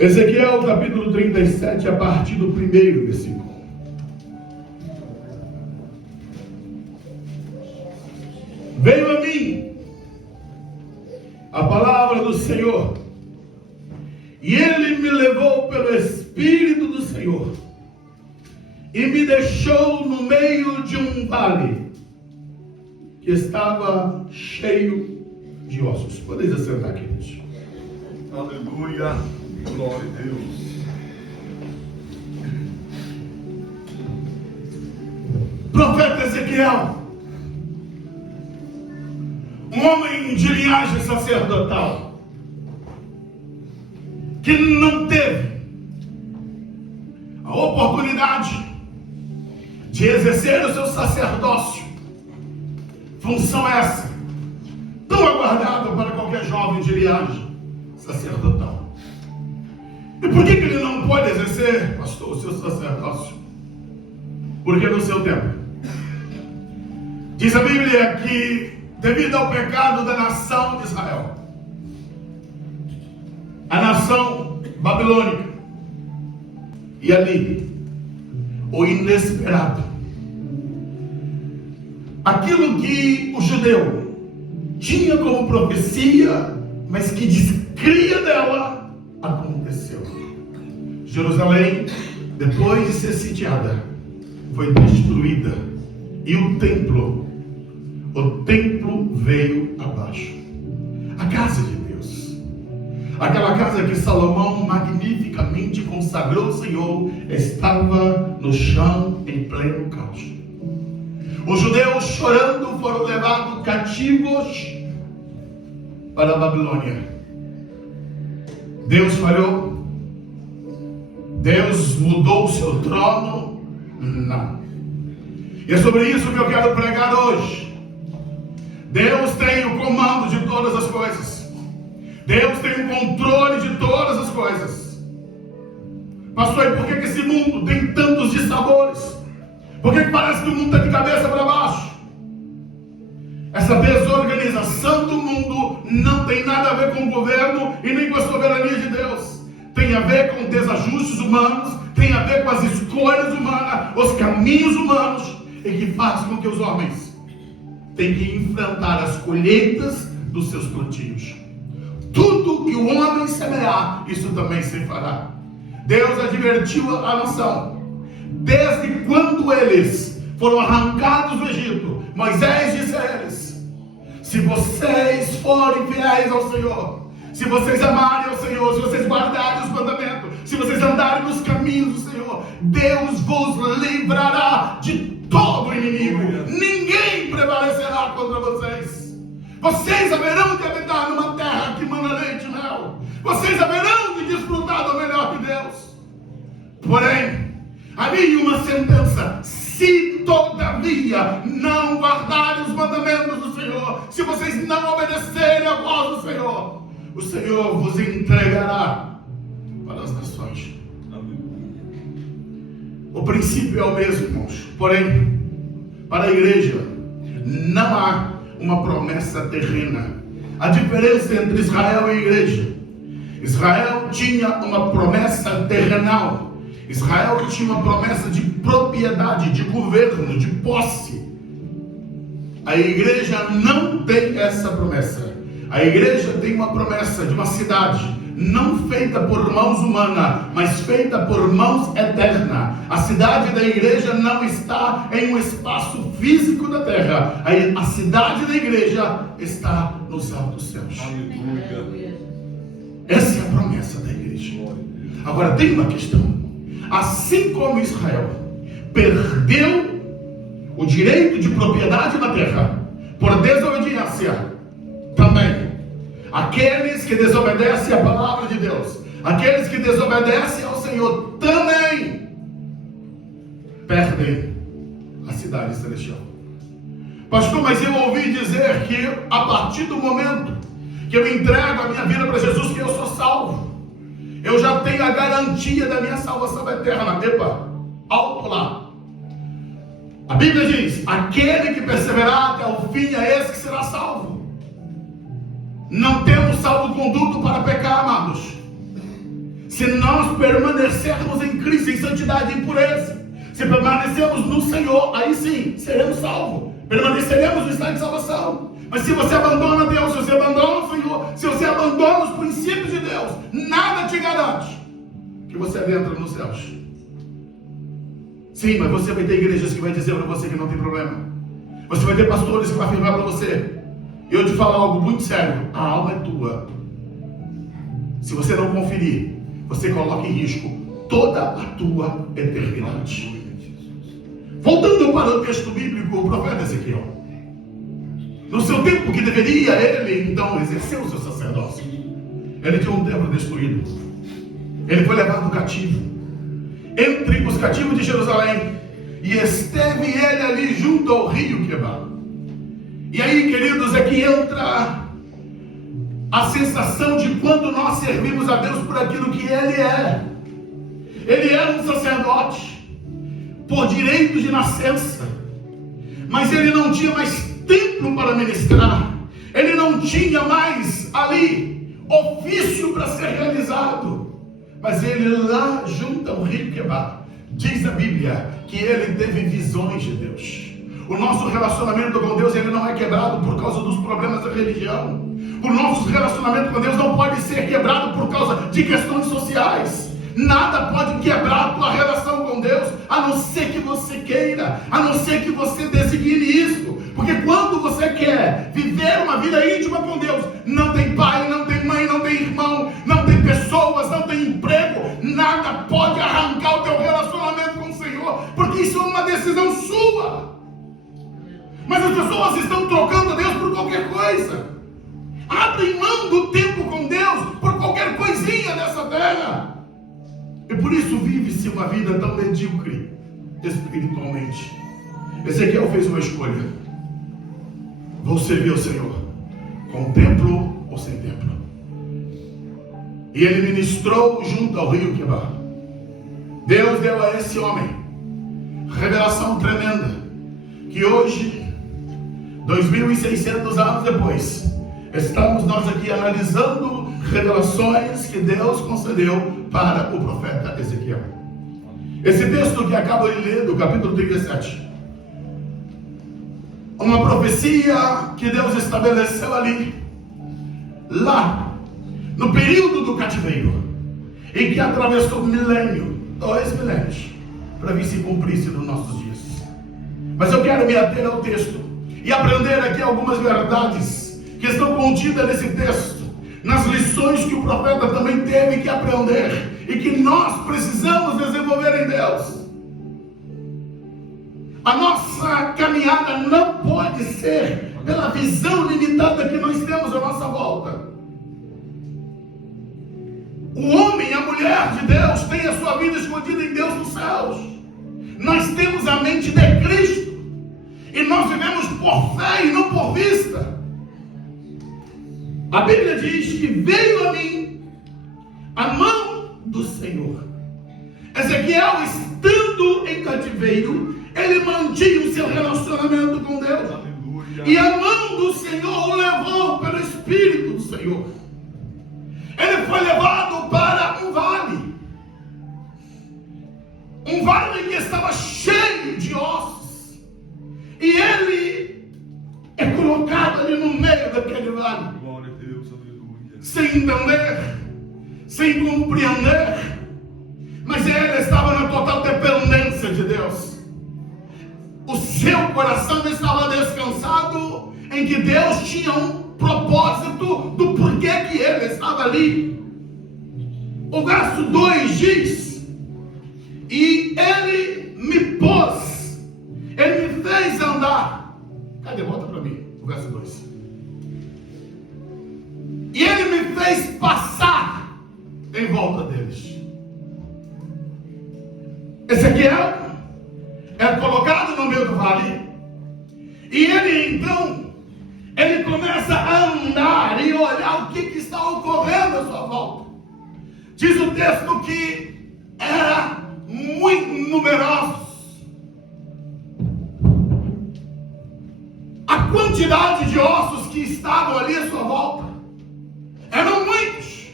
Ezequiel capítulo 37, a partir do 1º versículo. Veio a mim a palavra do Senhor, e Ele me levou pelo Espírito do Senhor, e me deixou no meio de um vale, que estava cheio de ossos. Podeis assentar, queridos. Aleluia, glória a Deus. Profeta Ezequiel, um homem de linhagem sacerdotal, que não teve a oportunidade de exercer o seu sacerdócio, função essa tão aguardada para qualquer jovem de linhagem sacerdotal. E por que ele não pode exercer, pastor, o seu sacerdócio? Porque no seu tempo, diz a Bíblia que, devido ao pecado da nação de Israel, a nação babilônica, e ali, o inesperado, aquilo que o judeu tinha como profecia, mas que descria dela, aconteceu. Jerusalém, depois de ser sitiada, foi destruída, e o templo veio abaixo. A casa de Deus, aquela casa que Salomão magnificamente consagrou ao Senhor, estava no chão em pleno caos. Os judeus, chorando, foram levados cativos para a Babilônia. Deus falhou? Deus mudou o seu trono? Não. E é sobre isso que eu quero pregar hoje. Deus tem o comando de todas as coisas. Deus tem o controle de todas as coisas. Pastor, e por que esse mundo tem tantos dissabores? Por que parece que o mundo está de cabeça para baixo? Essa desorganização do mundo não tem nada a ver com o governo e nem com a soberania de Deus. Tem a ver com desajustes humanos, tem a ver com as escolhas humanas, os caminhos humanos, e que faz com que os homens tenham que enfrentar as colheitas dos seus plantios. Tudo que o homem semear, isso também se fará. Deus advertiu a nação, desde quando eles foram arrancados do Egito. Moisés disse a eles: se vocês forem fiéis ao Senhor, se vocês amarem ao Senhor, se vocês guardarem os mandamentos, se vocês andarem nos caminhos do Senhor, Deus vos livrará de todo inimigo. Ninguém prevalecerá contra vocês. Vocês haverão de habitar numa terra que mana leite e mel. Vocês haverão de desfrutar do melhor de Deus. Porém, havia uma sentença: se todavia não guardarem os mandamentos do Senhor, se vocês não obedecerem à voz do Senhor, o Senhor vos entregará para as nações. O princípio é o mesmo, irmãos. Porém, para a igreja não há uma promessa terrena. A diferença entre Israel e a igreja: Israel tinha uma promessa terrenal. Israel tinha uma promessa de propriedade, de governo, de posse. A igreja não tem essa promessa. A igreja tem uma promessa de uma cidade, não feita por mãos humanas, mas feita por mãos eternas. A cidade da igreja não está em um espaço físico da terra. A cidade da igreja está nos altos céus. Aleluia. Essa é a promessa da igreja. Agora tem uma questão. Assim como Israel perdeu o direito de propriedade na terra por desobediência, também aqueles que desobedecem à palavra de Deus, aqueles que desobedecem ao Senhor, também perdem a cidade celestial. Pastor, mas eu ouvi dizer que a partir do momento que eu entrego a minha vida para Jesus, que eu sou salvo, eu já tenho a garantia da minha salvação eterna. Epa, alto lá. A Bíblia diz: aquele que perseverar até o fim, é esse que será salvo. Não temos salvo-conduto para pecar, amados. Se nós permanecermos em Cristo, em santidade e pureza, se permanecermos no Senhor, aí sim, seremos salvos. Permaneceremos no estado de salvação. Mas se você abandona Deus, se você abandona o Senhor, se você abandona os princípios de Deus, nada te garante que você entra nos céus. Sim, mas você vai ter igrejas que vai dizer para você que não tem problema. Você vai ter pastores que vão afirmar para você. E eu te falo algo muito sério. A alma é tua. Se você não conferir, você coloca em risco toda a tua eternidade. Voltando para o texto bíblico, o profeta Ezequiel. No seu tempo que deveria ele, então, exercer o seu sacerdócio. Ele tinha um templo destruído. Ele foi levado cativo. Entre os cativos de Jerusalém. E esteve ele ali junto ao rio Quebar. E aí, queridos, é que entra a sensação de quando nós servimos a Deus por aquilo que Ele é. Ele era um sacerdote por direito de nascença, mas ele não tinha mais templo para ministrar. Ele não tinha mais ali ofício para ser realizado. Mas ele lá junto ao rio Quebar, diz a Bíblia que ele teve visões de Deus. O nosso relacionamento com Deus, ele não é quebrado por causa dos problemas da religião. O nosso relacionamento com Deus não pode ser quebrado por causa de questões sociais. Nada pode quebrar a tua relação com Deus, a não ser que você queira, a não ser que você designe isso. Porque quando você quer viver uma vida íntima com Deus, não tem pai, não tem mãe, não tem irmão, não tem pessoas, não tem emprego, nada pode arrancar o teu relacionamento com o Senhor, porque isso é uma decisão sua. Mas as pessoas estão trocando Deus por qualquer coisa. Abrem mão do tempo com Deus por qualquer coisinha dessa terra. E por isso vive-se uma vida tão medíocre espiritualmente. Ezequiel fez uma escolha. Vou servir ao Senhor com templo ou sem templo. E ele ministrou junto ao rio Quebar. Deus deu a esse homem revelação tremenda, que hoje, 2.600 anos depois, estamos nós aqui analisando revelações que Deus concedeu para o profeta Ezequiel. Esse texto que acabo de ler, do capítulo 37, uma profecia que Deus estabeleceu ali, lá, no período do cativeiro, em que atravessou milênio, 2 milênios, para vir se cumprisse nos nossos dias. Mas eu quero me ater ao texto e aprender aqui algumas verdades que estão contidas nesse texto, nas lições que o profeta também teve que aprender e que nós precisamos desenvolver em Deus. A nossa caminhada não pode ser pela visão limitada que nós temos à nossa volta. O homem e a mulher de Deus têm a sua vida escondida em Deus nos céus. Nós temos a mente de Cristo e nós vivemos por fé e não por vista. A Bíblia diz que veio a mim a mão do Senhor. Ezequiel, estando em cativeiro, ele mantinha o seu relacionamento com Deus. Aleluia. E a mão do Senhor o levou pelo Espírito do Senhor. Ele foi levado para um vale que estava cheio de ossos. E ele é colocado ali no meio daquele vale. Glória a Deus, aleluia. Sem entender, sem compreender, mas ele estava na total dependência de Deus. O seu coração estava descansado em que Deus tinha um propósito do porquê que ele estava ali. O verso 2 diz: e ele me pôs, ele me fez andar. Cadê? Volta para mim, o verso 2. E ele me fez passar em volta deles. Ezequiel é colocado no meio do vale, e ele então, ele começa a andar e olhar o que está ocorrendo à sua volta. Diz o texto que era muito numerosos. A quantidade de ossos que estavam ali à sua volta eram muitos,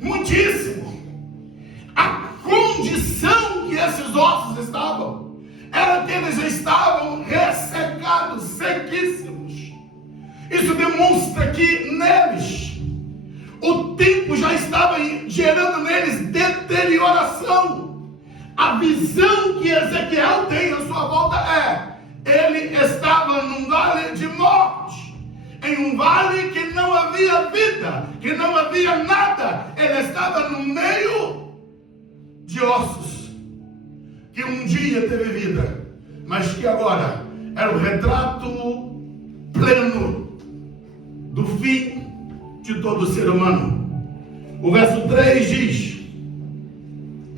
muitíssimos. eles estavam ressecados, sequíssimos. Isso demonstra que neles, o tempo já estava gerando neles deterioração. A visão que Ezequiel tem à sua volta ele estava num vale de morte, em um vale que não havia vida, que não havia nada. Ele estava no meio de ossos, que um dia teve vida, mas que agora era o retrato pleno do fim de todo ser humano. O verso 3 diz: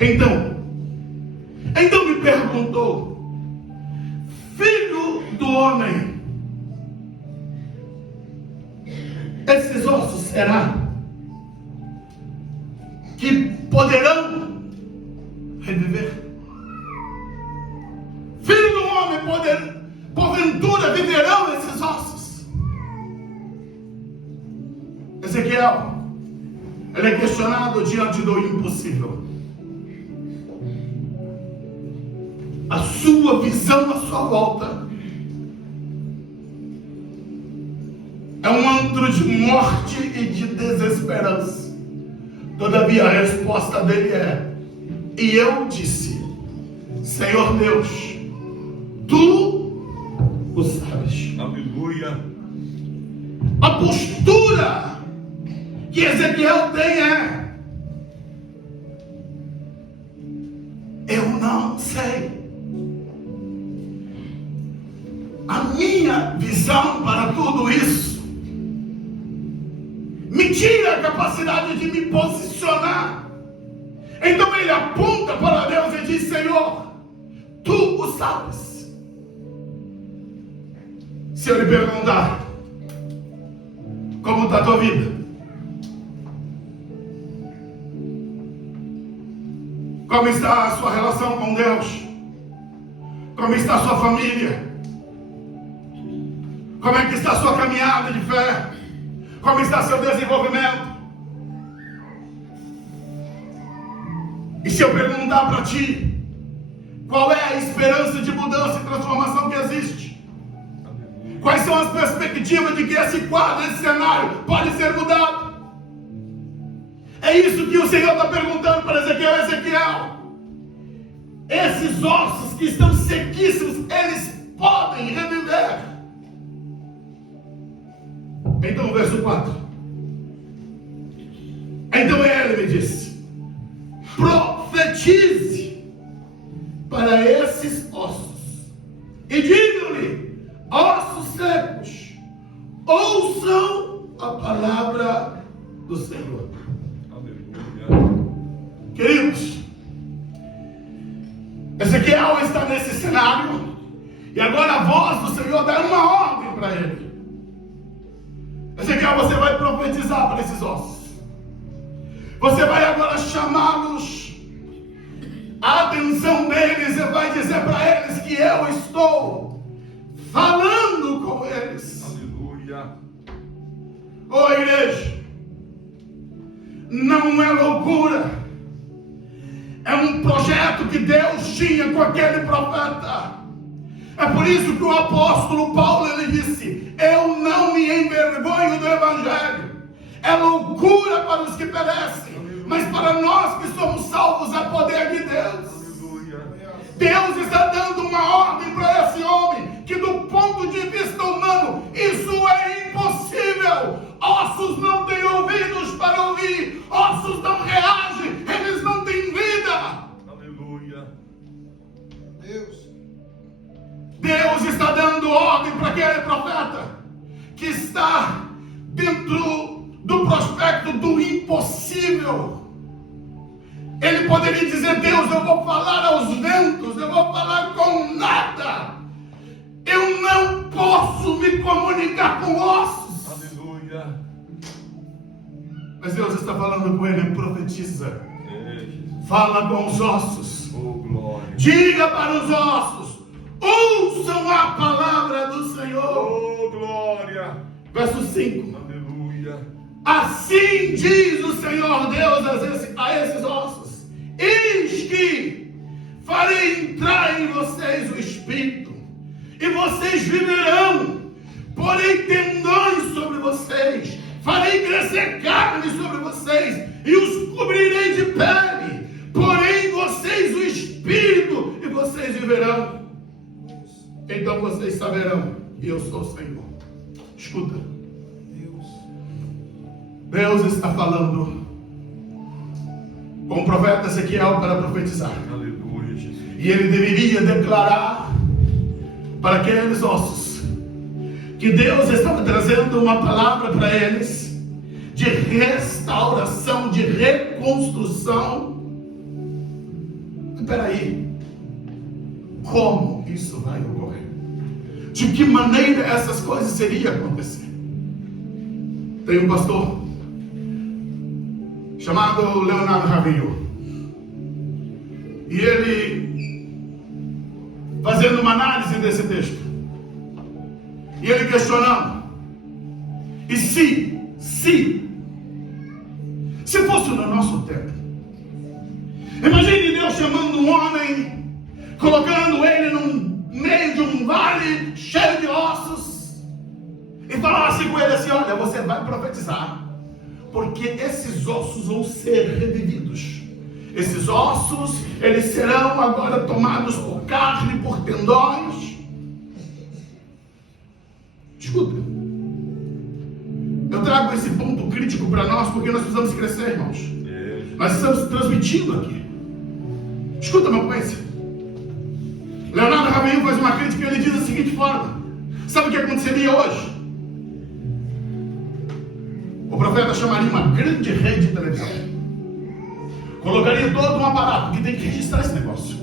Então me perguntou, filho do homem, esses ossos será que poderão reviver? Filho do homem, porventura viverão esses ossos? Ezequiel, ele é questionado diante do impossível. A sua visão à sua volta é um antro de morte e de desesperança. Todavia a resposta dele e eu disse, Senhor Deus, Tu o sabes. Aleluia. A postura que Ezequiel tem eu não sei. A minha visão para tudo isso me tira a capacidade de me posicionar. Então ele aponta para Deus e diz, Senhor, Tu o sabes. Se eu lhe perguntar, como está a tua vida? Como está a sua relação com Deus? Como está a sua família? Como é que está a sua caminhada de fé? Como está seu desenvolvimento? E se eu perguntar para ti, qual é a esperança de mudança e transformação que existe? Quais são as perspectivas de que esse quadro, esse cenário pode ser mudado? É isso que o Senhor está perguntando para Ezequiel. Ezequiel, esses ossos que estão sequíssimos, eles podem reviver. Então o verso 4. Então ele me disse, profetize para esses ossos e digam-lhe, ossos secos, ouçam a palavra do Senhor. Aleluia. Queridos, Ezequiel está nesse cenário e agora a voz do Senhor dá uma ordem para ele. Ezequiel, você vai profetizar para esses ossos. Você vai agora chamá-los, a atenção deles, e vai dizer para eles que eu estou falando com eles. Aleluia. Ô igreja, não é loucura, é um projeto que Deus tinha com aquele profeta. É por isso que o apóstolo Paulo, ele disse, eu não me envergonho do evangelho. É loucura para os que perecem, mas para nós que somos salvos é poder de Deus. Deus está dando uma ordem para esse homem, que do ponto de vista humano, isso é impossível. Ossos não têm ouvidos para ouvir, ossos não reagem, eles não têm vida. Aleluia. Deus está dando ordem para aquele profeta que está dentro do prospecto do impossível. Ele poderia dizer, Deus, eu vou falar aos ventos, eu vou falar com nada. Eu não posso me comunicar com ossos. Aleluia. Mas Deus está falando com ele, profetiza. Fala com os ossos. Oh, glória. Diga para os ossos, ouçam a palavra do Senhor. Oh, glória. Verso 5. Aleluia. Assim diz o Senhor Deus a esses ossos, eis que farei entrar em vocês o Espírito, e vocês viverão. Porei tendões sobre vocês, farei crescer carne sobre vocês, e os cobrirei de pele. Porei em vocês o Espírito, e vocês viverão. Então vocês saberão que eu sou o Senhor. Escuta. Deus está falando com o profeta Ezequiel para profetizar. Aleluia, Jesus. E ele deveria declarar para aqueles ossos que Deus estava trazendo uma palavra para eles de restauração, de reconstrução. Espera aí, como isso vai ocorrer? De que maneira essas coisas seriam acontecer? Tem um pastor chamado Leonardo Ravenho, e ele fazendo uma análise desse texto, e ele questionando, e se fosse no nosso tempo, imagine Deus chamando um homem, colocando ele no meio de um vale cheio de ossos, e falasse com ele assim: olha, você vai profetizar, porque esses ossos vão ser revividos. Esses ossos, eles serão agora tomados por carne, por tendões. Escuta, eu trago esse ponto crítico para nós, porque nós precisamos crescer, irmãos. Nós estamos transmitindo aqui. Escuta uma coisa. Leonardo Ravenho faz uma crítica e ele diz da seguinte forma: sabe o que aconteceria hoje? O profeta chamaria uma grande rede de televisão, colocaria todo um aparato que tem que registrar esse negócio.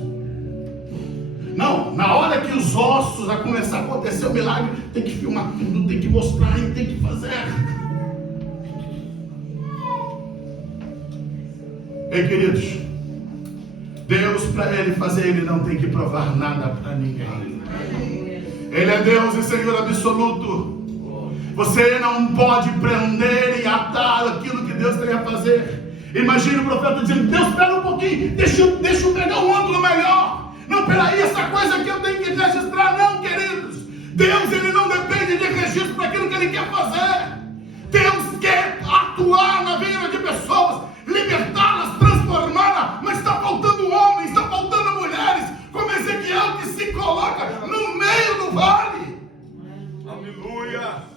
Não, na hora que os ossos a começar a acontecer o milagre, tem que filmar tudo, tem que mostrar e tem que fazer. Ei, queridos, Deus, para Ele fazer, Ele não tem que provar nada para ninguém. Ele é Deus e Senhor absoluto. Você não pode prender e atar aquilo que Deus tem a fazer. Imagina o profeta dizendo: Deus, espera um pouquinho, deixa eu pegar um ângulo melhor. Não, peraí, essa coisa aqui eu tenho que registrar. Não, queridos, Deus, Ele não depende de registro para aquilo que Ele quer fazer. Deus quer atuar na vida de pessoas, libertá-las, transformá-las, mas está faltando homens, está faltando mulheres, como Ezequiel, que se coloca no meio do vale. Aleluia.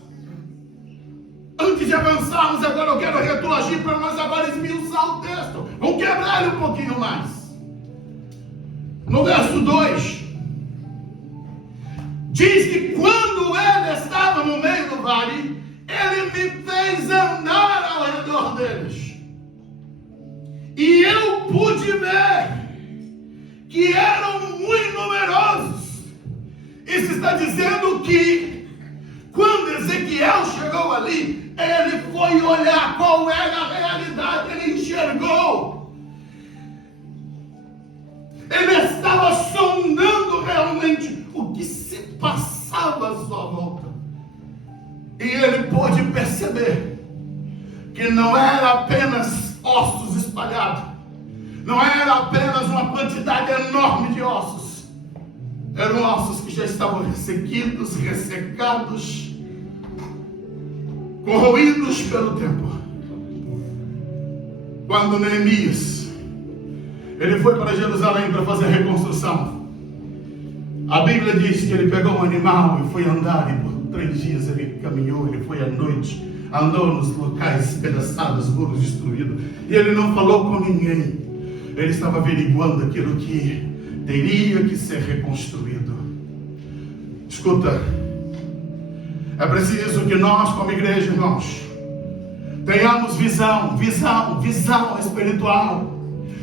Antes de avançarmos, agora eu quero retroagir para nós agora esmiuçar o texto. Vamos quebrar ele um pouquinho mais. No verso 2, diz que quando ele estava no meio do vale, ele me fez andar ao redor deles. E eu pude ver que eram muito numerosos. Isso está dizendo que quando Ezequiel chegou ali, ele foi olhar qual era a realidade, ele enxergou. Ele estava sondando realmente o que se passava à sua volta. E ele pôde perceber que não era apenas ossos espalhados, não era apenas uma quantidade enorme de ossos. Eram ossos que já estavam ressequidos, ressecados, corroídos pelo tempo. Quando Neemias ele foi para Jerusalém para fazer a reconstrução, a Bíblia diz que ele pegou um animal e foi andar, e por 3 dias ele caminhou, ele foi à noite, andou nos locais despedaçados, muros destruídos, e ele não falou com ninguém. Ele estava averiguando aquilo que teria que ser reconstruído. Escuta, é preciso que nós, como igreja, irmãos, tenhamos visão espiritual.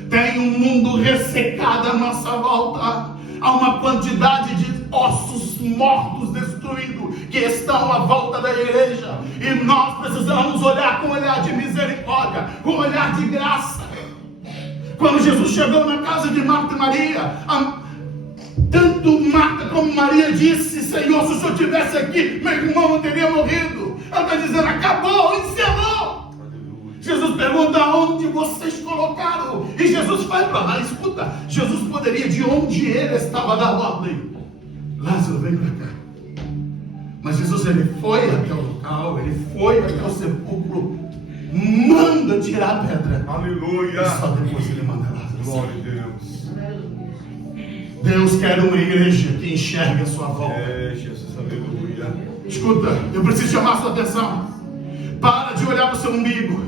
Tem um mundo ressecado à nossa volta. Há uma quantidade de ossos mortos, destruídos, que estão à volta da igreja. E nós precisamos olhar com um olhar de misericórdia, com um olhar de graça. Quando Jesus chegou na casa de Marta e Maria, tanto Marta como Maria disse: Senhor, se o Senhor estivesse aqui, meu irmão não teria morrido. Ela está dizendo: acabou, encerrou. Jesus pergunta: onde vocês colocaram? E Jesus vai para lá. Escuta, Jesus poderia, de onde ele estava, dar ordem: Lázaro, vem para cá. Mas Jesus, ele foi até o local, ele foi até o sepulcro, manda tirar a pedra. Aleluia. E só depois ele manda Lázaro. Glória a Deus. Deus quer uma igreja que enxergue a sua volta. É, Jesus, aleluia. Escuta, eu preciso chamar a sua atenção. Para de olhar para o seu umbigo.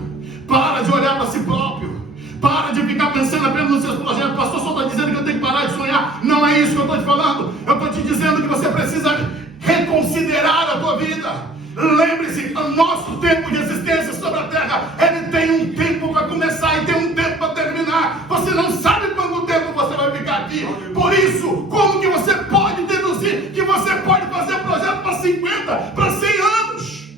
Para de olhar para si próprio. Para de ficar pensando apenas nos seus projetos. O pastor só está dizendo que eu tenho que parar de sonhar. Não é isso que eu estou te falando. Eu estou te dizendo que você precisa reconsiderar a tua vida. Lembre-se, o nosso tempo de existência sobre a terra, ele tem um tempo para começar e tem um tempo para terminar. Você não sabe quanto tempo você vai ficar aqui. Por isso, como que você pode deduzir que você pode fazer projeto para 50, para 100 anos?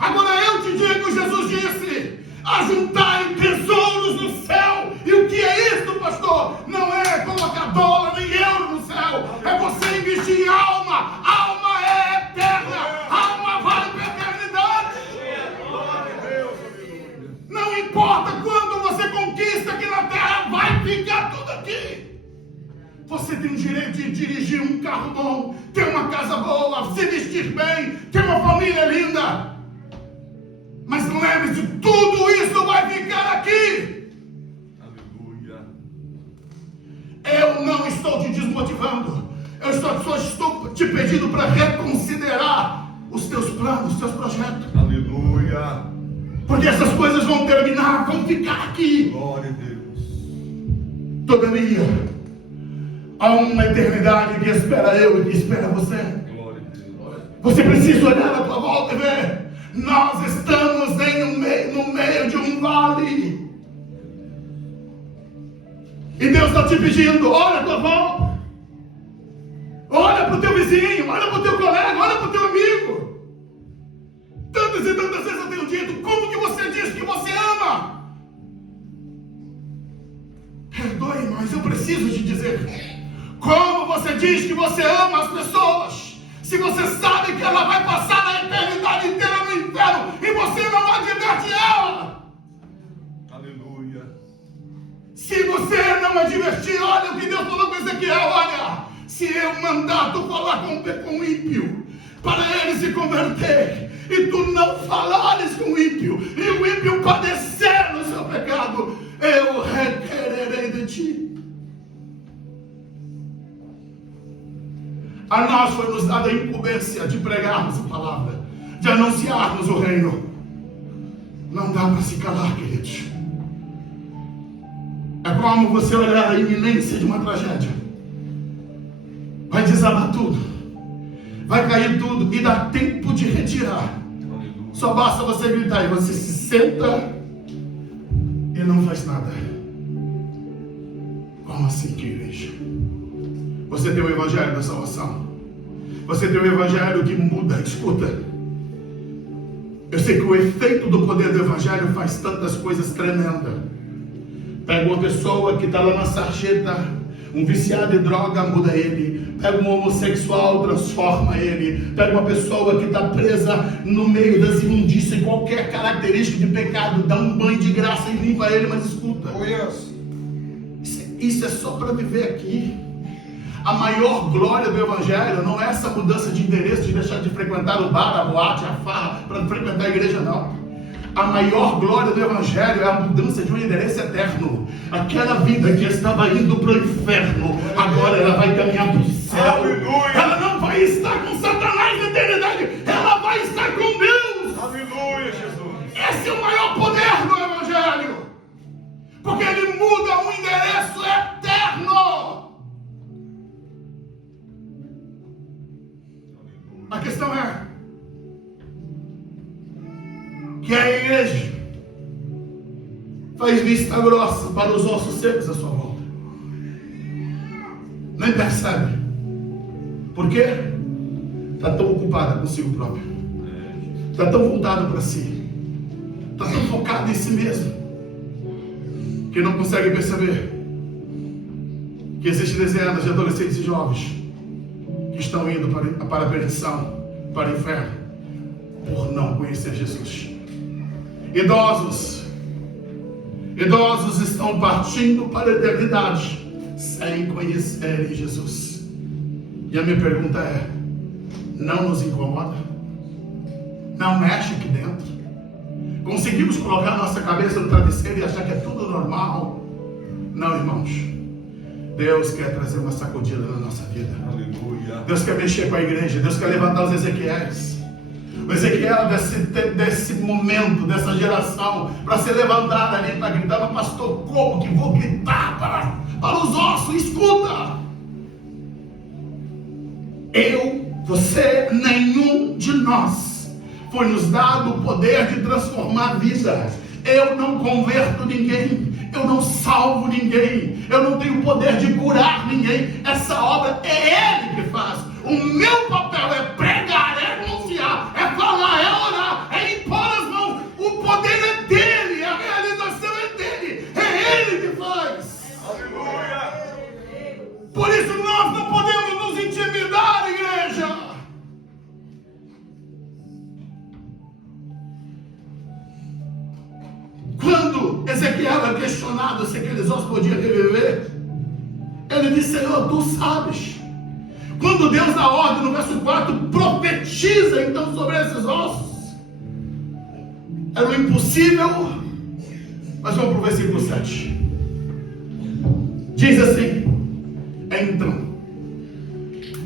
Agora eu te digo, Jesus disse: ajuntai tesouros no céu. E o que é isso, pastor? Não é colocar dólar nem euro no céu. É você investir em alma. Alma é eterna. Alma vai para a eternidade. Não importa quanto você conquista aqui na terra, vai ficar tudo aqui. Você tem o direito de dirigir um carro bom, ter uma casa boa, se vestir bem, ter uma família linda. Mas lembre-se, tudo isso vai ficar aqui. Aleluia. Eu não estou te desmotivando. Eu só estou te pedindo para reconsiderar os teus planos, os teus projetos. Aleluia. Porque essas coisas vão terminar, vão ficar aqui. Glória a Deus. Todavia, há uma eternidade que espera eu e que espera você. Glória a Deus. Você precisa olhar à tua volta e ver. Nós estamos no meio de um vale. E Deus está te pedindo: olha a tua volta. Olha para o teu vizinho, olha para o teu colega, olha para o teu amigo. Tantas e tantas vezes eu tenho dito: como que você diz que você ama? Perdoe, mas eu preciso te dizer: como você diz que você ama as pessoas, se você sabe que ela vai passar a eternidade inteira no inferno e você não adverte ela? Aleluia. Se você não advertir, olha o que Deus falou com Ezequiel: olha, se eu mandar tu falar com o ímpio, para ele se converter, e tu não falares com o ímpio, e o ímpio padecer no seu pecado, eu requererei de ti. A nós foi nos dada a incumbência de pregarmos a palavra, de anunciarmos o reino. Não dá para se calar, queridos. É como você olhar a iminência de uma tragédia. Vai desabar tudo, vai cair tudo, e dá tempo de retirar. Só basta você gritar e você se senta e não faz nada. Como assim, que igreja? Você tem o evangelho da salvação. Você tem o evangelho que muda. Escuta, eu sei que o efeito do poder do evangelho faz tantas coisas tremendas. Pega uma pessoa que está lá na sarjeta, um viciado em droga, muda ele. Pega um homossexual, transforma ele. Pega uma pessoa que está presa no meio das imundícias, qualquer característica de pecado, dá um banho de graça e limpa ele. Mas escuta, isso é só para viver aqui. A maior glória do evangelho não é essa mudança de endereço, de deixar de frequentar o bar, a boate, a farra, para frequentar a igreja, não. A maior glória do evangelho é a mudança de um endereço eterno. Aquela vida que estava indo para o inferno, agora ela vai caminhar para o céu. Aleluia. Ela não vai estar com Satanás na eternidade, ela vai estar com Deus. Aleluia, Jesus. Esse é o maior poder do evangelho, porque ele muda um endereço eterno. A questão é que a igreja faz vista grossa para os ossos secos à sua volta. Nem percebe. Por quê? Está tão ocupada consigo própria. Está tão voltada para si. Está tão focada em si mesmo, que não consegue perceber que existem dezenas de adolescentes e jovens que estão indo para a perdição, para o inferno, por não conhecer Jesus. Idosos Idosos estão partindo para a eternidade sem conhecerem Jesus. E a minha pergunta é: não nos incomoda? Não mexe aqui dentro? Conseguimos colocar nossa cabeça no travesseiro e achar que é tudo normal? Não, irmãos. Deus quer trazer uma sacudida na nossa vida. Aleluia. Deus quer mexer com a igreja. Deus quer levantar os Ezequiéis. O Ezequiel desse momento, dessa geração, para ser levantado ali, para gritar: mas pastor, como que vou gritar para os ossos? Escuta! Você, nenhum de nós foi nos dado o poder de transformar vidas. Eu não converto ninguém, eu não salvo ninguém, eu não tenho o poder de curar ninguém. Essa obra é Ele que faz. O meu papel é pregar, é anunciar, é falar, é orar, é impor as mãos. O poder é dele, a realização é dele, é Ele que faz. Aleluia. Por isso nós não podemos nos intimidar, igreja. Quando Ezequiel é questionado se aqueles ossos podiam reviver, ele disse: Senhor, tu sabes. Quando Deus dá ordem no verso 4, profetiza então sobre esses ossos. Era o impossível. Mas vamos para o versículo 7. Diz assim: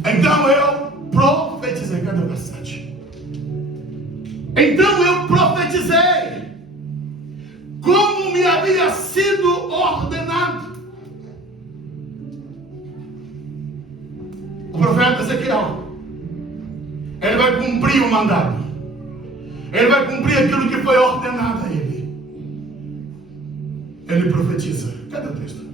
Então eu profetizei. Cadê o verso 7? Então eu profetizei como me havia sido ordenado. O profeta Ezequiel, ele vai cumprir o mandado. Ele vai cumprir aquilo que foi ordenado a ele. Ele profetiza. Cadê o texto?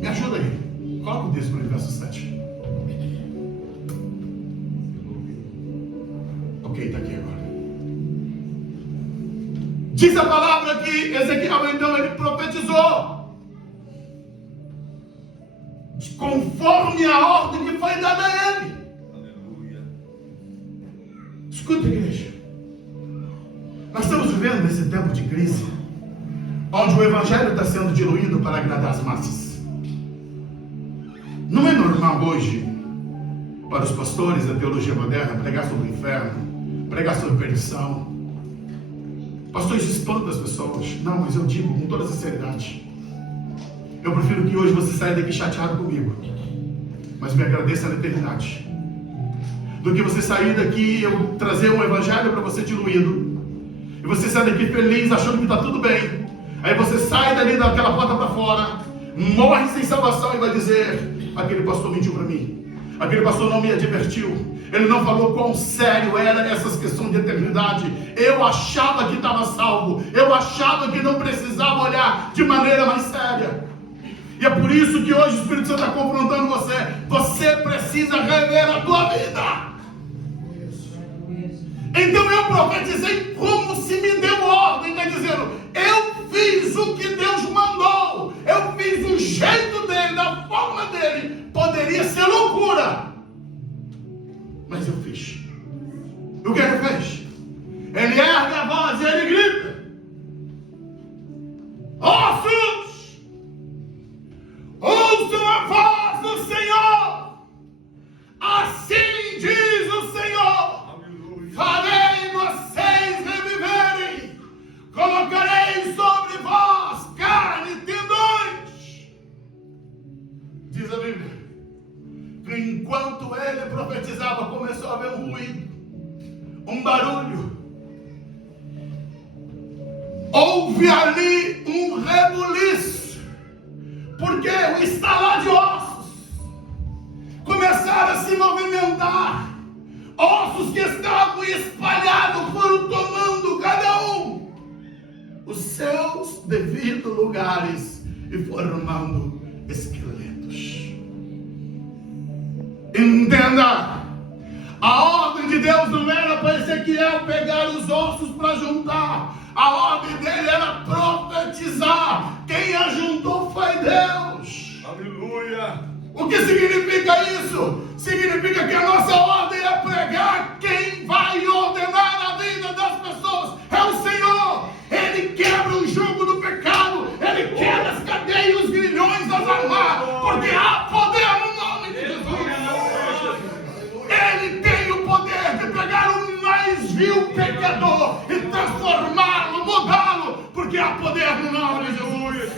Me ajuda aí. Coloca o texto para o verso 7. Ok, está aqui agora. Diz a palavra que Ezequiel então ele profetizou conforme a ordem que foi dada a ele. Aleluia. Escuta, igreja. Nós estamos vivendo nesse tempo de crise, onde o evangelho está sendo diluído para agradar as massas. Não é normal hoje para os pastores da teologia moderna pregar sobre o inferno, pregar sobre perdição. Pastor, isso espanta as pessoas. Não, mas eu digo com toda sinceridade, eu prefiro que hoje você saia daqui chateado comigo, mas me agradeça na eternidade, do que você sair daqui e eu trazer um evangelho para você diluído, e você sair daqui feliz, achando que está tudo bem. Aí você sai dali daquela porta para fora, morre sem salvação e vai dizer: aquele pastor mentiu para mim, aquele pastor não me advertiu, ele não falou quão sério era essas questões de eternidade. Eu achava que estava salvo, eu achava que não precisava olhar de maneira mais séria. E é por isso que hoje o Espírito Santo está confrontando você. Você precisa rever a tua vida. Então eu profetizei como se me deu ordem, está dizendo: eu fiz o que Deus mandou, eu fiz o jeito dele, da forma dele. Poderia ser loucura, mas eu fiz. E o que ele fez? Ele ergue a voz e ele grita: ossos, ouçam a voz do Senhor. Assim diz o Senhor: farei vocês reviverem, colocarei sobre vós carne e tendões. Diz a Bíblia que enquanto ele profetizava, começou a haver um ruído, um barulho. Houve ali um rebuliço, porque o estalar de ossos começaram a se movimentar. Ossos que estavam espalhados foram tomando cada um os seus devidos lugares e formando esqueletos. Entenda, a ordem de Deus não era para Ezequiel pegar os ossos para juntar. A ordem dele era profetizar. Quem a juntou foi Deus. Aleluia. O que significa isso? Significa que a nossa ordem é pregar quem vai ordenar a vida das pessoas. desvio pecador e transformá-lo, mudá-lo, porque há poder no nome de Jesus.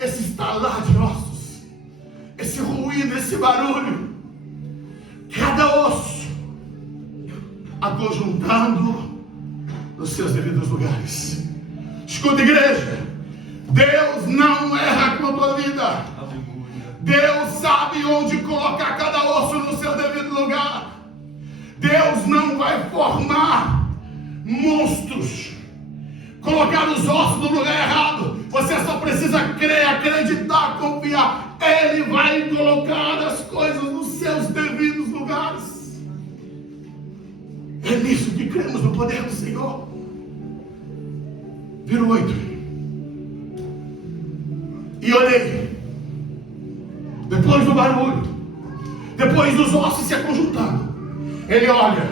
Esse estalar de ossos, esse ruído, esse barulho, cada osso aconjuntando nos seus devidos lugares. Escuta, igreja, Deus não erra com a tua vida. Deus sabe onde colocar cada osso no seu devido lugar. Deus não vai formar monstros, colocar os ossos no lugar errado. Você só precisa crer, acreditar, confiar. Ele vai colocar as coisas nos seus devidos lugares. É nisso que cremos no poder do Senhor. Viro 8. E olhei, depois do barulho, depois dos ossos se aconjuntando, ele olha,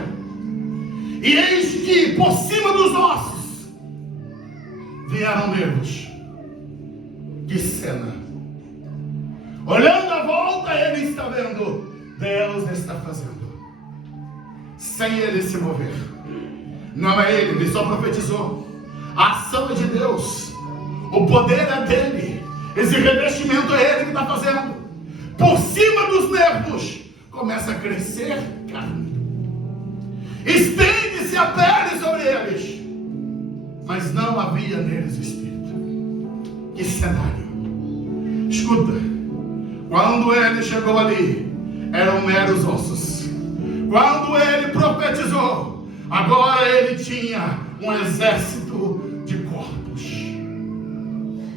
e eis que por cima dos ossos vieram nervos. Que cena! Olhando à volta, ele está vendo, Deus está fazendo, sem ele se mover. Não é ele só profetizou. A ação é de Deus, o poder é dele, esse revestimento é ele que está fazendo. Por cima dos nervos começa a crescer carne, estende-se a pele sobre eles, mas não havia neles espírito. Que cenário! Escuta, quando ele chegou ali, eram meros ossos. Quando ele profetizou, agora ele tinha um exército de corpos.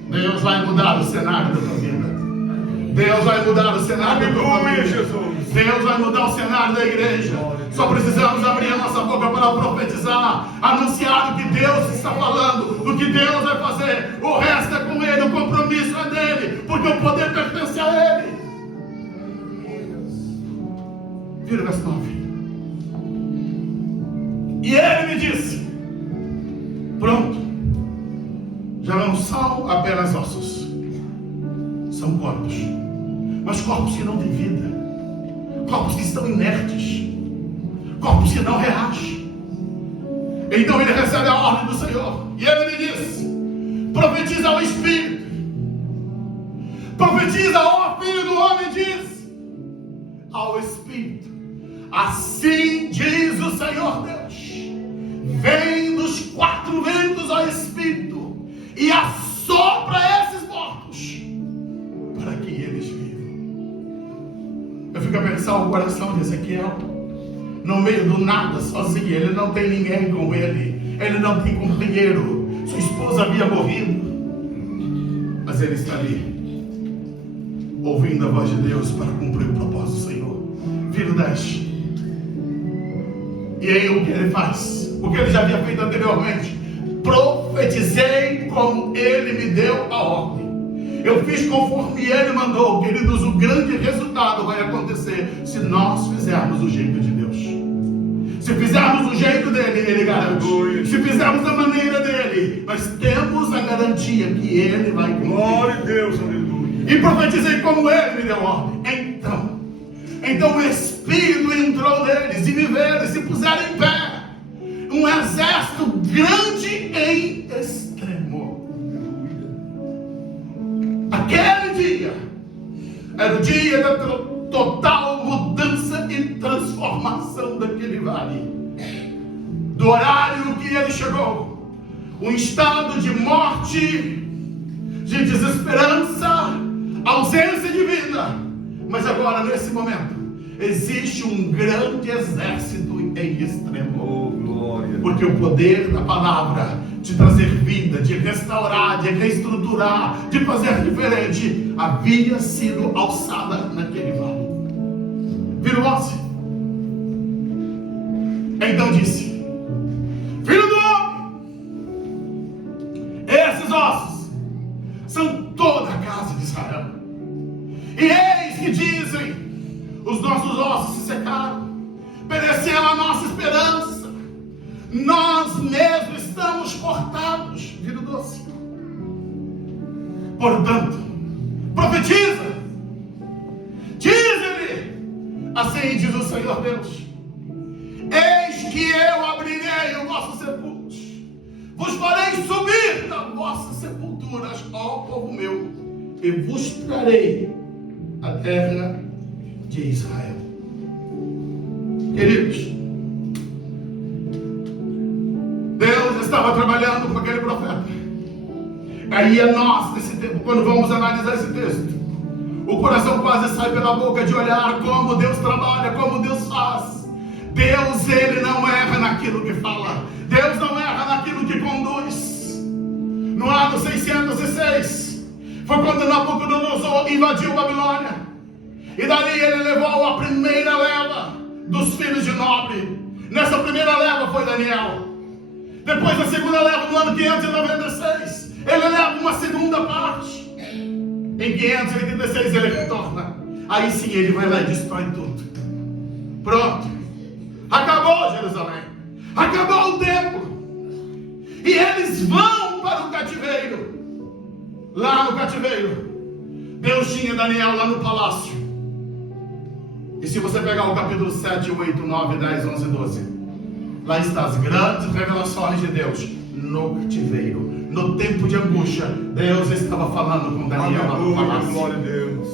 Deus vai mudar o cenário da tua vida. Deus vai mudar o cenário da tua família. Deus vai mudar o cenário da igreja. Só precisamos abrir a nossa boca para profetizar, anunciar o que Deus está falando, o que Deus vai fazer. O resto é com Ele, o compromisso é dele, porque o poder pertence a Ele. Vira o verso 9. E ele me disse: pronto, já não são apenas ossos, são corpos, mas corpos que não têm vida, corpos que estão inertes, corpos que não reagem. Então ele recebe a ordem do Senhor, e ele me disse: profetiza ao Espírito, profetiza, ó Filho do Homem, diz ao Espírito: assim diz o Senhor Deus, vem dos quatro ventos ao Espírito e assopra esses mortos para que eles vivam. Eu fico a pensar o coração de Ezequiel, no meio do nada, sozinho. Ele não tem ninguém com ele, ele não tem companheiro, sua esposa havia morrido, mas ele está ali, ouvindo a voz de Deus para cumprir o propósito do Senhor. Filho 10. E aí o que ele faz? O que ele já havia feito anteriormente. Profetizei como ele me deu a ordem. Eu fiz conforme ele mandou. Queridos, o grande resultado vai acontecer se nós fizermos o jeito de Deus. Se fizermos o jeito dele, ele garante. Se fizermos da maneira dele, nós temos a garantia que ele vai cumprir. Glória a Deus, aleluia. E profetizei como ele me deu a ordem. Então o Espírito entrou neles e viveram e se puseram em pé. Um exército grande em extremo. Aquele dia era o dia da total mudança e transformação daquele vale. Do horário que ele chegou, um estado de morte, de desesperança, ausência de vida. Mas agora, nesse momento, existe um grande exército em extremo. Oh, glória. Porque o poder da palavra de trazer vida, de restaurar, de reestruturar, de fazer diferente, havia sido alçada naquele vale. Virou-se. Então disse: Filho do homem, esses ossos são toda a casa de Israel. E eis que dizem: os nossos ossos se secaram, pereceu a nossa esperança, nós mesmos estamos cortados. Vira o 12. Portanto, profetiza, diz-lhe: assim Assim diz o Senhor Deus: eis que eu abrirei os vossos sepulcros, vos farei subir das vossas sepulturas, ó povo meu, e vos trarei a terra de Israel. Queridos, Deus estava trabalhando com aquele profeta. Aí é nós, nesse tempo, quando vamos analisar esse texto, o coração quase sai pela boca de olhar como Deus trabalha, como Deus faz. Deus, Ele não erra naquilo que fala. Deus não erra naquilo que conduz. No ano 606, foi quando Nabucodonosor invadiu Babilônia. E dali ele levou a primeira leva dos filhos de nobre. Nessa primeira leva foi Daniel. Depois da segunda leva, no ano 596, ele leva uma segunda parte. Em 586 ele retorna. Aí sim ele vai lá e destrói tudo. Pronto. Acabou Jerusalém. Acabou o templo. E eles vão para o cativeiro. Lá no cativeiro, Deus tinha Daniel lá no palácio. E se você pegar o capítulo 7, 8, 9, 10, 11, 12, lá estão as grandes revelações de Deus no cativeiro. No tempo de angústia, Deus estava falando com Daniel lá no palácio. Glória a Deus.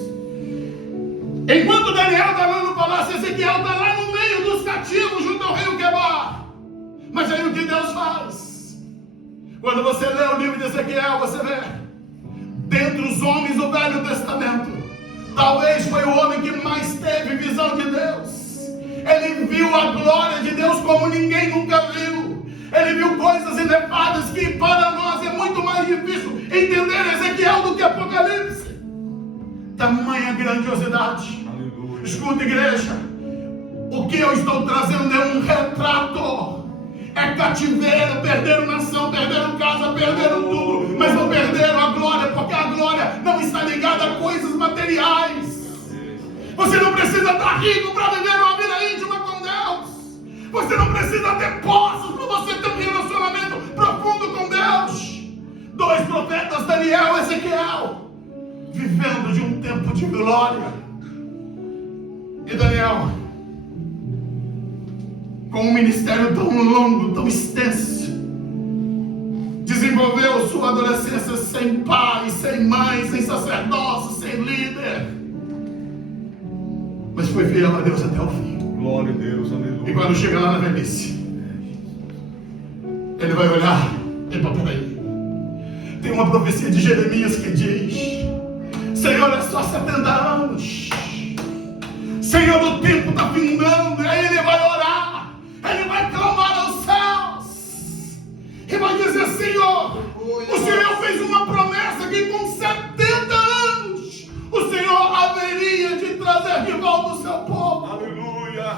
Enquanto Daniel está lá no palácio, Ezequiel está lá no meio dos cativos, junto ao rio Quebar. Mas aí o que Deus faz? Quando você lê o livro de Ezequiel, você vê, dentre os homens do Velho Testamento, talvez foi o homem que mais teve visão de Deus. Ele viu a glória de Deus como ninguém nunca viu. Ele viu coisas inefáveis que para nós é muito mais difícil entender Ezequiel do que Apocalipse. Tamanha grandiosidade. Aleluia. Escuta, igreja, o que eu estou trazendo é um retrato. É cativeiro, perderam nação, perderam casa, perderam tudo, mas não perderam a glória, porque a glória não está ligada a coisas materiais. Você não precisa estar rico para viver uma vida íntima com Deus. Você não precisa ter posses para você ter um relacionamento profundo com Deus. Dois profetas, Daniel e Ezequiel, vivendo de um tempo de glória. E Daniel, com um ministério tão longo, tão extenso, desenvolveu sua adolescência sem pai, sem mãe, sem sacerdócio, sem líder, mas foi fiel a Deus até o fim. Glória a Deus, aleluia. E quando chega lá na velhice, ele vai olhar, epa, peraí, tem uma profecia de Jeremias que diz: Senhor, é só 70 anos, Senhor, o tempo está findando. Aí ele vai orar, ele vai clamar aos céus e vai dizer: Senhor, o Senhor fez uma promessa que com 70 anos o Senhor haveria de trazer de volta o seu povo. Aleluia.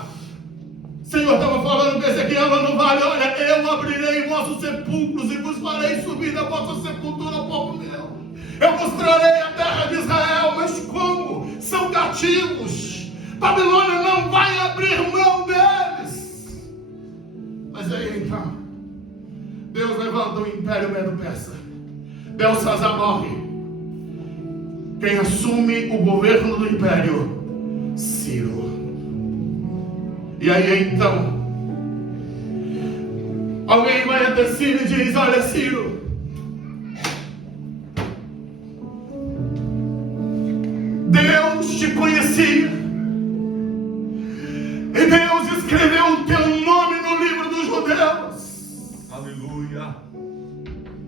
O Senhor estava falando com Ezequiel lá no vale: olha, eu abrirei vossos sepulcros e vos farei subir da vossa sepultura, povo meu. Eu mostrarei a terra de Israel, mas como? São cativos. Babilônia não vai abrir mão deles. Mas aí então, Deus levanta o império Medo-Persa. Belsazar morre. Quem assume o governo do império? Ciro. E aí então, alguém vai até Ciro e diz: olha, Ciro, Deus te conhecia, e Deus escreveu o teu nome no livro dos judeus. Aleluia.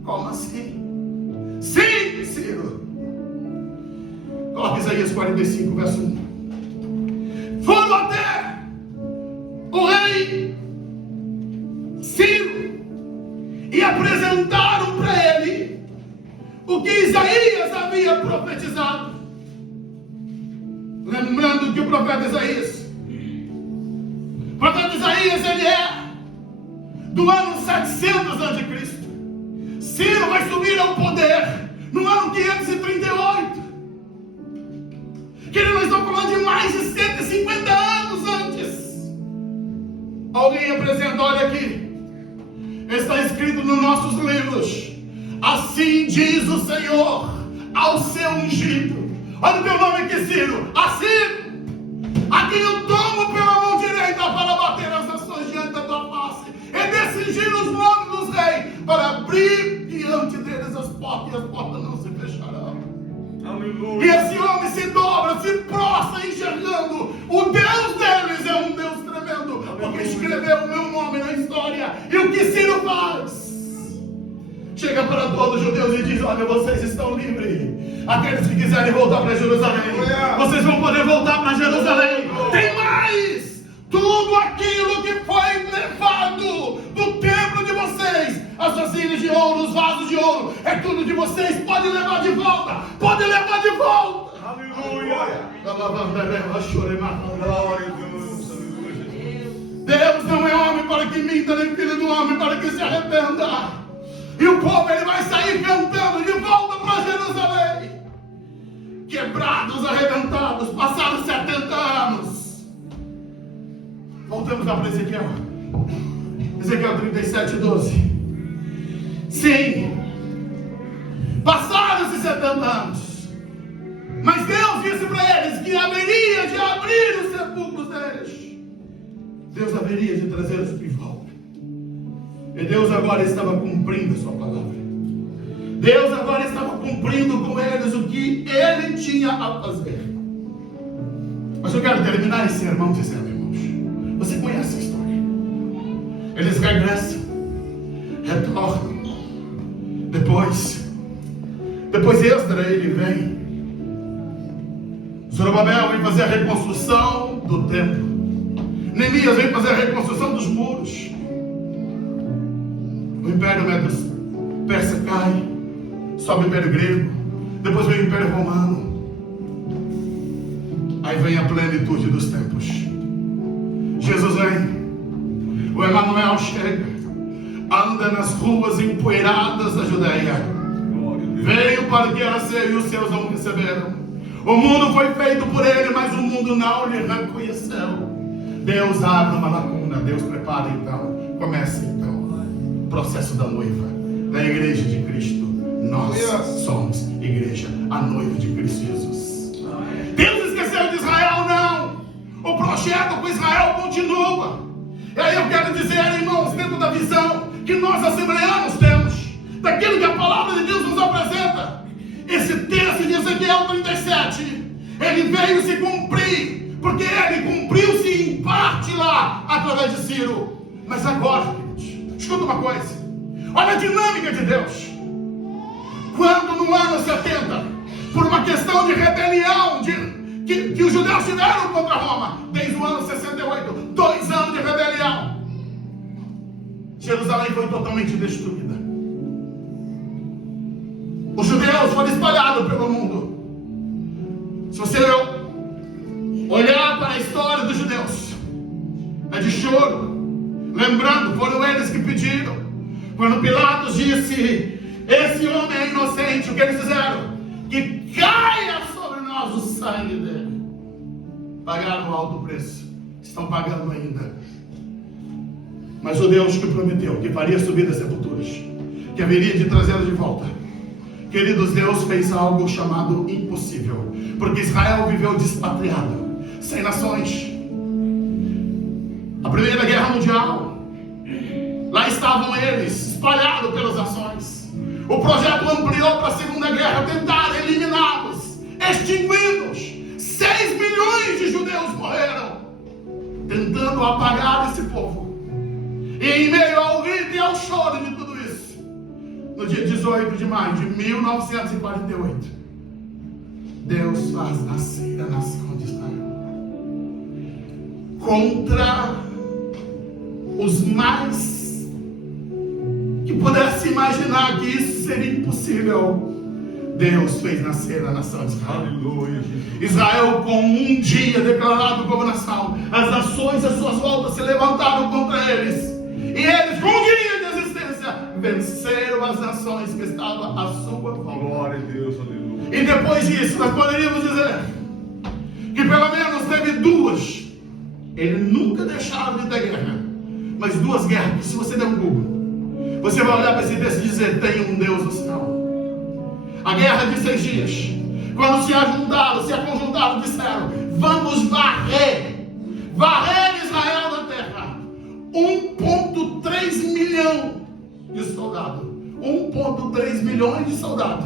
Como assim? Sim, Ciro. Coloca Isaías 45, verso 1. Foram até o rei Ciro e apresentaram para ele o que Isaías havia profetizado. Lembrando que o profeta Isaías, ele é do ano 700 a.C. Ciro vai subir ao poder no ano 538. Querido, nós estamos falando de mais de 150 anos antes. Alguém apresenta, olha aqui, está escrito nos nossos livros: assim diz o Senhor ao seu ungido. Olha o teu nome aqui, Ciro. A Ciro, a quem eu tomo exigir os nomes dos reis, para abrir diante deles as portas, e as portas não se fecharão. Aleluia. E esse homem se dobra, se prostra, enxergando. O Deus deles é um Deus tremendo, porque escreveu o meu nome na história. E o que Ciro faz? Chega para todos os judeus e diz: olha, vocês estão livres. Aqueles que quiserem voltar para Jerusalém, vocês vão poder voltar para Jerusalém. Tem mais! Tudo aquilo que foi levado do templo de vocês, as vasilhas de ouro, os vasos de ouro, é tudo de vocês. Pode levar de volta. Pode levar de volta. Aleluia. Glória a Deus. Aleluia, Jesus. Deus não é homem para que minta, nem filho do homem para que se arrependa. E o povo, ele vai sair cantando de volta para Jerusalém. Quebrados, arrebentados, passaram 70 anos. Voltamos lá para Ezequiel. Ezequiel 37:12. Sim, passaram-se 70 anos. Mas Deus disse para eles que haveria de abrir os sepulcros deles. Deus haveria de trazê-los de volta. E Deus agora estava cumprindo a sua palavra. Deus agora estava cumprindo com eles o que Ele tinha a fazer. Mas eu quero terminar esse sermão dizendo, irmãos, você conhece a história. Eles regressam, retornam. Depois Esdras, ele vem. Zorobabel vem fazer a reconstrução do templo. Neemias vem fazer a reconstrução dos muros. O Império Persa cai, sobe o Império Grego, depois vem o Império Romano. Aí vem a plenitude dos tempos. Jesus vem, o Emanuel chega, anda nas ruas empoeiradas da Judeia. Veio para que era seu e os seus não receberam. O mundo foi feito por ele, mas o mundo não lhe reconheceu. Deus abre uma lacuna, Deus prepara então, começa então o processo da noiva, da igreja de Cristo. Nós somos igreja, a noiva de Cristo Jesus. Deus esqueceu de Israel? Não. O projeto com Israel continua. E aí eu quero dizer, irmãos, dentro da visão que nós assembleanos temos, daquilo que a palavra de Deus nos apresenta, esse texto de Ezequiel 37, ele veio se cumprir, porque ele cumpriu-se em parte lá, através de Ciro. Mas agora, queridos, escuta uma coisa, olha a dinâmica de Deus. Quando no ano 70, por uma questão de rebelião, que os judeus tiveram contra Roma, desde o ano 68, 2 anos de rebelião, Jerusalém foi totalmente destruída. Os judeus foram espalhados pelo mundo. Se você olhar para a história dos judeus, é de choro. Lembrando, foram eles que pediram. Quando Pilatos disse: esse homem é inocente, o que eles fizeram? Que caia sobre nós o sangue dele. Pagaram um alto preço. Estão pagando ainda. Mas o Deus que prometeu que faria subir das sepulturas, que haveria de trazê-los de volta, queridos, Deus fez algo chamado impossível, porque Israel viveu despatriado, sem nações. A Primeira Guerra Mundial, lá estavam eles, espalhados pelas nações. O projeto ampliou para a Segunda Guerra, tentaram eliminá-los, extingui-los. 6 milhões de judeus morreram, tentando apagar esse povo. E em meio ao grito e ao choro de tudo isso, no dia 18 de maio de 1948, Deus faz nascer a nação de Israel. Contra os mais que pudesse imaginar que isso seria impossível, Deus fez nascer a nação de Israel. Aleluia. Israel, com um dia declarado como nação, as nações às suas voltas se levantaram contra eles. E eles, com um dia de existência, venceram as nações que estavam à sua volta. Glória a Deus, aleluia. E depois disso, nós poderíamos dizer que pelo menos teve 2. Eles nunca deixaram de ter guerra, mas 2 guerras, que se você der um Google, você vai olhar para esse texto e dizer: tem um Deus no céu. A guerra de 6 dias, quando se aconjuntaram, disseram: vamos varrer Israel da terra. 1,3 milhão milhão de soldados, 1,3 milhões de soldados,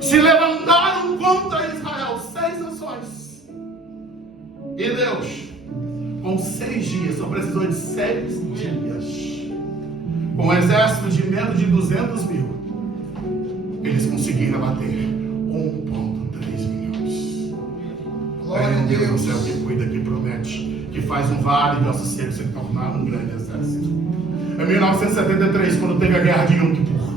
se levantaram contra Israel, 6 nações. E Deus, com 6 dias, só precisou de 6 dias, com um exército de menos de 200 mil, eles conseguiram abater 1,3 milhões. Glória a Deus. O céu que cuida, que promete, que faz um vale de ossos secos se tornar um grande exército. Em 1973, quando teve a guerra de Yom Kippur,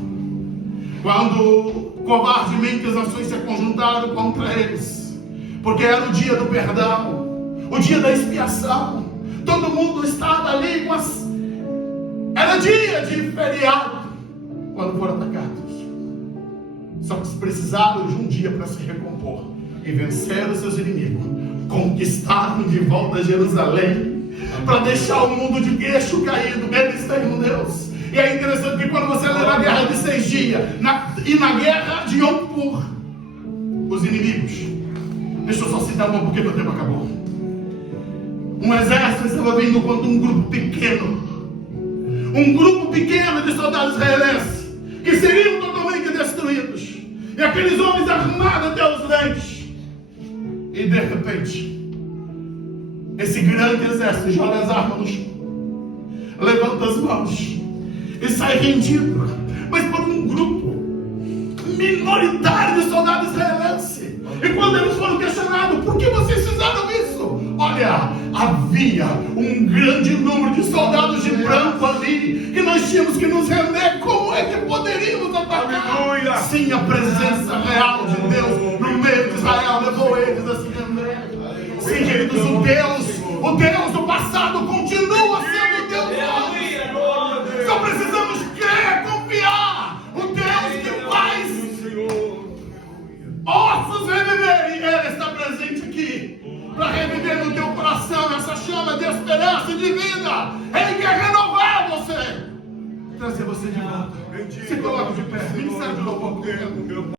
quando covardemente as nações se conjuntaram contra eles, porque era o dia do perdão, o dia da expiação, todo mundo estava ali, era dia de feriado, quando foram atacados. Só que precisaram de um dia para se recompor e vencer os seus inimigos, conquistaram de volta Jerusalém, para deixar o mundo de queixo caído. Eles têm um Deus. E é interessante que quando você lê na guerra de 6 dias e na guerra de Yom Kippur, os inimigos, deixa eu só citar uma porque meu tempo acabou. Um exército estava vindo contra um grupo pequeno de soldados israelenses, que seriam totalmente destruídos, e aqueles homens armados até os dentes, e de repente esse grande exército joga as armas no chão, levanta as mãos e sai rendido, mas por um grupo minoritário de soldados israelenses. E quando eles foram questionados, por que vocês fizeram isso? Olha, havia um grande número de soldados de branco ali, que nós tínhamos que nos render. Como é que poderíamos atacar? Aleluia. Sim, a presença real de Deus no meio de Israel levou eles a se render. Sim, queridos, o Deus do passado continua sendo Deus hoje. Só precisamos crer, confiar. O Deus que faz ossos reviver, e Ele está presente aqui para reviver no teu coração essa chama de esperança e de vida. Ele quer renovar você, trazer você de volta. Se coloque de pé, ministério de louvor comigo.